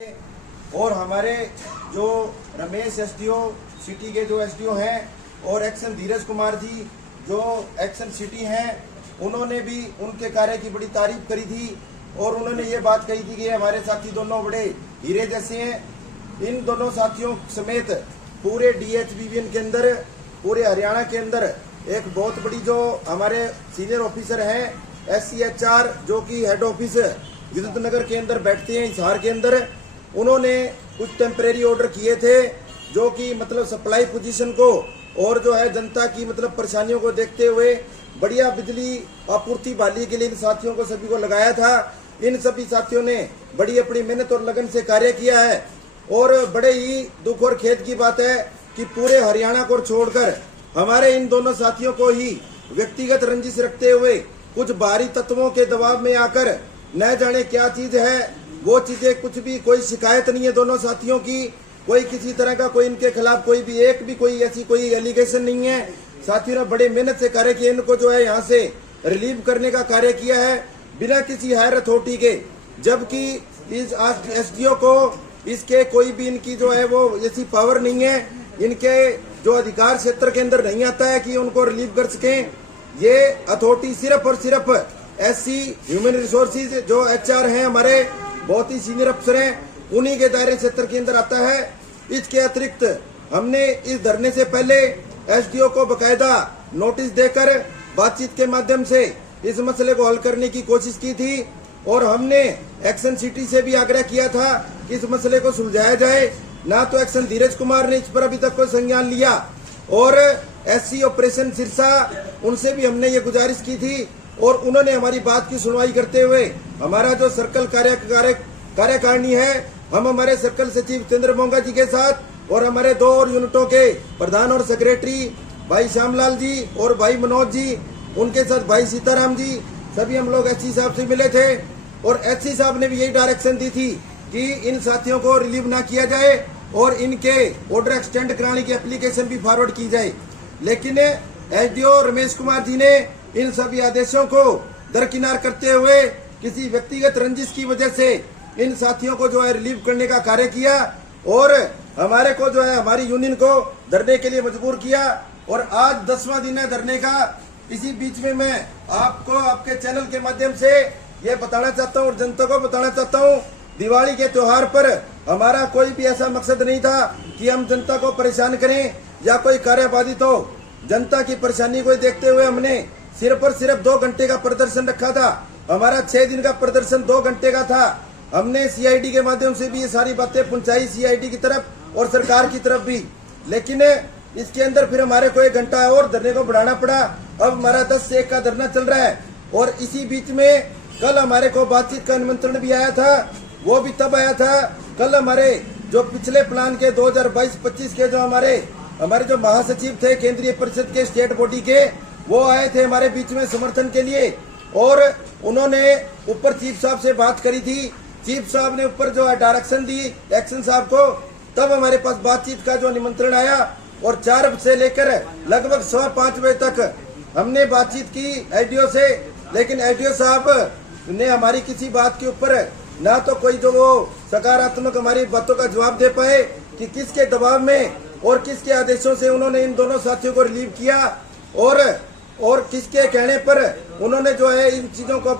और हमारे जो रमेश एसडीओ सिटी के जो एसडीओ हैं और एक्शन धीरज कुमार जी जो एक्शन सिटी हैं, उन्होंने भी उनके कार्य की बड़ी तारीफ करी थी और उन्होंने ये बात कही थी कि हमारे साथी दोनों बड़े हीरे जैसे हैं। इन दोनों साथियों समेत पूरे डीएचबीवीएन के अंदर, पूरे हरियाणा के अंदर एक बहुत बड़ी जो हमारे सीनियर ऑफिसर हैं SCHR जो कि हेड ऑफिस विद्युत नगर के अंदर बैठते हैं हिसार के अंदर, उन्होंने कुछ टेम्परेरी ऑर्डर किए थे जो कि मतलब सप्लाई पोजीशन को और जो है जनता की मतलब परेशानियों को देखते हुए बढ़िया बिजली आपूर्ति बहाली के लिए इन साथियों को सभी को लगाया था। इन सभी साथियों ने बड़ी अपनी मेहनत और लगन से कार्य किया है और बड़े ही दुख और खेद की बात है कि पूरे हरियाणा को छोड़कर हमारे इन दोनों साथियों को ही व्यक्तिगत रंजिश रखते हुए कुछ बाहरी तत्वों के दबाव में आकर न जाने क्या चीज है वो चीजें, कुछ भी कोई शिकायत नहीं है दोनों साथियों की, कोई किसी तरह का कोई इनके खिलाफ कोई ऐसी कोई एलिगेशन नहीं है। साथियों ने बड़े मेहनत से कार्य किया, इनको जो है यहाँ से रिलीव करने का कार्य किया है बिना किसी हायर अथॉरिटी के, जबकि इस एसडीओ को इसके कोई भी इनकी जो है वो ऐसी पावर नहीं है, इनके जो अधिकार क्षेत्र के अंदर नहीं आता है कि उनको रिलीव कर सकें। ये अथॉरिटी सिर्फ और सिर्फ SC ह्यूमन रिसोर्सेज जो HR हैं हमारे बहुत ही सीनियर अफसर हैं, उन्हीं के दायरे क्षेत्र के अंदर आता है। इसके अतिरिक्त हमने इस धरने से पहले SDO को बकायदा नोटिस देकर बातचीत के माध्यम से इस मसले को हल करने की कोशिश की थी और हमने एक्शन सिटी से भी आग्रह किया था कि इस मसले को सुलझाया जाए। ना तो एक्शन धीरज कुमार ने इस पर अभी तक कोई संज्ञान लिया और SC ऑपरेशन सिरसा उनसे भी हमने ये गुजारिश की थी और उन्होंने हमारी बात की सुनवाई करते हुए हमारा जो सर्कल कार्यकारिणी है, हम हमारे सर्कल सचिव चंद्र मोंगा जी के साथ और हमारे 2 और यूनिटों के प्रधान और सेक्रेटरी भाई श्यामलाल जी और भाई मनोज जी, उनके साथ भाई सीताराम जी, सभी हम लोग SC साहब से मिले थे और SC साहब ने भी यही डायरेक्शन दी थी कि इन साथियों को रिलीव ना किया जाए और इनके ऑर्डर एक्सटेंड कराने की एप्लीकेशन भी फॉरवर्ड की जाए। लेकिन SDO रमेश कुमार जी ने इन सभी आदेशों को दरकिनार करते हुए किसी व्यक्तिगत रंजिश की वजह से इन साथियों को जो है रिलीव करने का कार्य किया और हमारे को जो है हमारी यूनियन को धरने के लिए मजबूर किया और आज 10वां दिन है धरने का। इसी बीच में मैं आपको आपके चैनल के माध्यम से ये बताना चाहता हूँ और जनता को बताना चाहता हूँ, दिवाली के त्योहार पर हमारा कोई भी ऐसा मकसद नहीं था कि हम जनता को परेशान करें या कोई कार्य बाधित हो। जनता की परेशानी को देखते हुए हमने सिर्फ और सिर्फ 2 घंटे का प्रदर्शन रखा था। हमारा 6 दिन का प्रदर्शन 2 घंटे का था। हमने CID के माध्यम से भी ये सारी बातें पहुंचाई CID की तरफ और सरकार की तरफ भी, लेकिन इसके अंदर फिर हमारे को 1 घंटा और धरने को बढ़ाना पड़ा। अब हमारा 10 से 1 का धरना चल रहा है और इसी बीच में कल हमारे को बातचीत का निमंत्रण भी आया था। वो भी तब आया था कल हमारे जो पिछले प्लान के 2022-25 के जो हमारे जो महासचिव थे केंद्रीय परिषद के स्टेट बॉडी के, वो आए थे हमारे बीच में समर्थन के लिए और उन्होंने ऊपर चीफ साहब से बात करी थी। चीफ साहब ने ऊपर जो है डायरेक्शन दी एक्शन साहब को, तब हमारे पास बातचीत का जो निमंत्रण आया और 4 से लेकर लगभग 5:15 बजे तक हमने बातचीत की SDO से, लेकिन SDO साहब ने हमारी किसी बात के ऊपर ना तो कोई जो वो सकारात्मक हमारी बातों का जवाब दे पाए कि किसके दबाव में और किसके आदेशों से उन्होंने इन दोनों साथियों को रिलीव किया और किसके कहने पर उन्होंने जो है इन चीजों को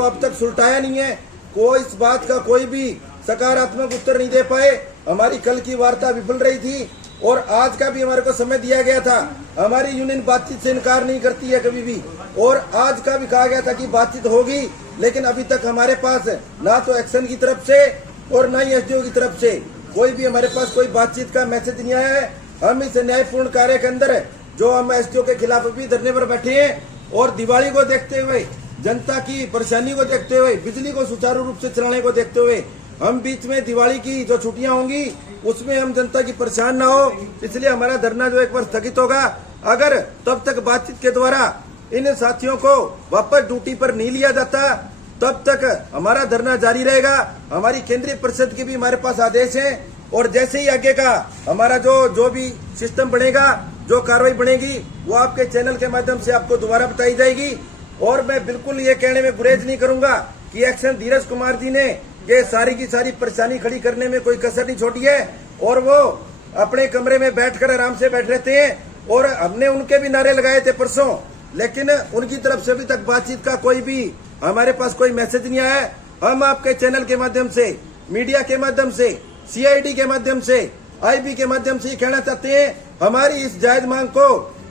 अब तक सुलटाया नहीं है। कोई इस बात का कोई भी सकारात्मक उत्तर नहीं दे पाए। हमारी कल की वार्ता विफल रही थी और आज का भी हमारे को समय दिया गया था। हमारी यूनियन बातचीत से इनकार नहीं करती है कभी भी और आज का भी कहा गया था कि बातचीत होगी, लेकिन अभी तक हमारे पास ना तो एक्शन की तरफ से और ना ही SDO की तरफ से कोई भी हमारे पास कोई बातचीत का मैसेज नहीं आया है। हम इस न्यायपूर्ण कार्य के अंदर जो हम SDO के खिलाफ भी धरने पर बैठे हैं और दिवाली को देखते हुए, जनता की परेशानी को देखते हुए, बिजली को सुचारू रूप से चलाने को देखते हुए हम बीच में दिवाली की जो छुट्टियां होंगी उसमें हम जनता की परेशान ना हो, इसलिए हमारा धरना जो 1 बार स्थगित होगा। अगर तब तक बातचीत के द्वारा इन साथियों को वापस ड्यूटी पर नहीं लिया जाता तब तक हमारा धरना जारी रहेगा। हमारी केंद्रीय परिषद के भी हमारे पास आदेश है और जैसे ही आगे का हमारा जो भी सिस्टम बनेगा, जो कार्रवाई बनेगी, वो आपके चैनल के माध्यम से आपको दोबारा बताई जाएगी। और मैं बिल्कुल ये कहने में गुरेज नहीं करूंगा कि एक्शन धीरज कुमार जी ने ये सारी की सारी परेशानी खड़ी करने में कोई कसर नहीं छोड़ी है और वो अपने कमरे में बैठकर आराम से बैठ रहते हैं। और हमने उनके भी नारे लगाए थे परसों, लेकिन उनकी तरफ से अभी तक बातचीत का कोई भी हमारे पास कोई मैसेज नहीं आया है। हम आपके चैनल के माध्यम से, मीडिया के माध्यम से, सीआईडी के माध्यम से, आईबी के माध्यम से ये कहना चाहते हैं हमारी इस जायज मांग को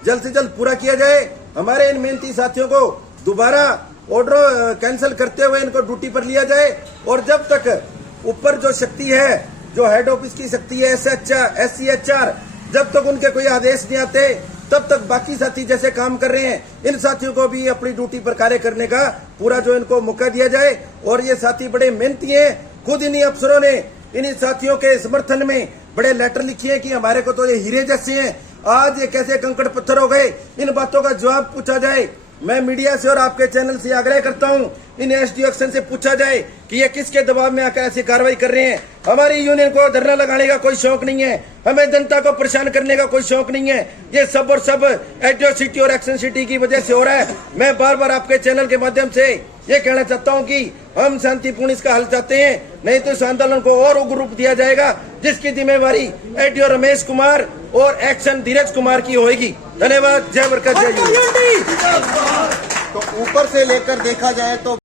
जल्द से जल्द पूरा किया जाए। हमारे इन मेहनती साथियों को दोबारा ऑर्डर कैंसिल करते हुए इनको ड्यूटी पर लिया जाए और जब तक ऊपर जो शक्ति है, जो हेड ऑफिस की शक्ति है, SCHR, जब तक उनके कोई आदेश नहीं आते तब तक बाकी साथी जैसे काम कर रहे हैं इन साथियों को भी अपनी ड्यूटी पर कार्य करने का पूरा जो इनको मौका दिया जाए। और ये साथी बड़े मेहनती हैं, खुद इन्हीं अफसरों ने इन्हीं साथियों के समर्थन में बड़े लेटर लिखे हैं कि हमारे को तो ये हीरे जैसे हैं, आज ये कैसे कंकड़ पत्थर हो गए, इन बातों का जवाब पूछा जाए। मैं मीडिया से और आपके चैनल से आग्रह करता हूं, इन एसडीओ एक्शन से पूछा जाए कि ये किसके दबाव में आकर ऐसी कार्रवाई कर रहे हैं। हमारी यूनियन को धरना लगाने का कोई शौक नहीं है, हमें जनता को परेशान करने का कोई शौक नहीं है। ये सब और सब एसडीओ सिटी और एक्शन सिटी की वजह से हो रहा है। मैं बार बार आपके चैनल के माध्यम से ये कहना चाहता हूं कि हम शांतिपूर्ण इसका हल चाहते हैं, नहीं तो इस आंदोलन को और उग्र रूप दिया जाएगा जिसकी जिम्मेवारी एसडीओ रमेश कुमार और एक्शन धीरज कुमार की होगी। धन्यवाद। जय बरकत, जय यूनियन। तो ऊपर से लेकर देखा जाए तो